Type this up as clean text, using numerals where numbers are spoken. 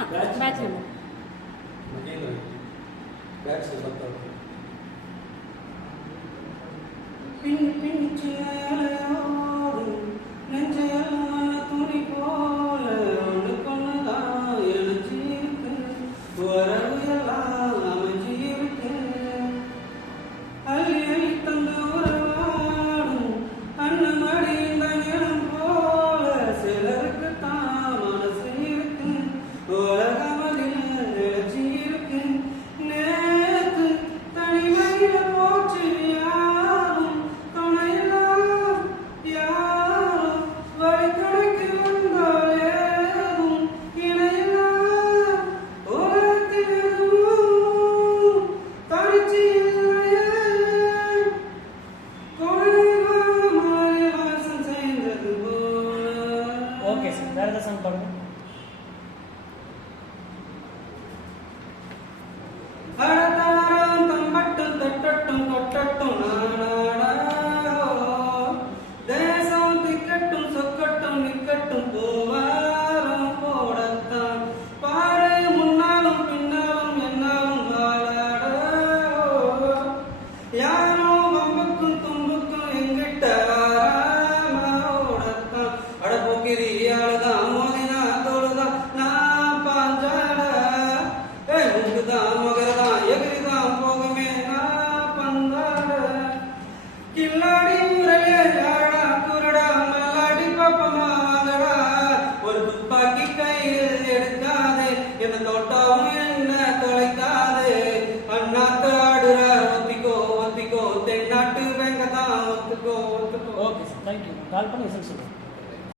Batch number batch number பின் பின் நெஞ்செல்லாம் துணி போல ஒன்று கொண்டுதான் எழுச்சிருக்கு உறவு எல்லாம் அமைஞ்சிருக்கு அள்ளி அள்ளி தந்த உறவாடும் அண்ணன் மடிந்த நிலம் போல சிலருக்கு தான் மனசு இருக்கு உலகமதில் நிலச்சி இருக்கு நேற்று தனிமையில போச்சு யாரும் துணையெல்லாம் யாரும் வழித்துணைக்கு வந்தால் ஏதும் இணையெல்லாம் உலகத்தில் எதுவும் தனிச்சு இல்லையே கொடைவான மழை வாசம் செய்தது போல. ஓகே சார், வேறு ஏதாவது சாங் பாடுங்க. அடதாரம் தம்பட்டும் தட்டட்டும் கொட்டட்டும் நாடாடோ தேசம் திக்கட்டும் சொக்கட்டும் நிக்கட்டும் பூவாரம் போடத்தான் பாரு முன்னாலும் பின்னாலும் என்னாலும் வாழாடோ யாரோ வம்புக்கும் தும்புக்கும் எங்கிட்ட ஓடத்தான் அட போக்கிரி ஆளுதான் மோதினா தோடுதான் நான் பாஞ்சாட உங்குதான் மகரதான் எகிரிதான் போகுமே நான் பந்தாட கில்லாடி முறையே யாழா குருடா மல்லாடி பாப்பமா வாங்கடா ஒரு துப்பாக்கி கையில் எடுக்காதே என்ன தோட்டாவும் என்ன தொலைக்காதே அண்ணாத்து ஆடுற ஒத்திக்கோ ஒத்திக்கோ தென்னாட்டு வேங்கதான் ஒத்துக்கோ ஒத்துக்கோ. Okay sir, thank you. கால் பண்ணி ரிசல்ட் சொல்லுங்கள்.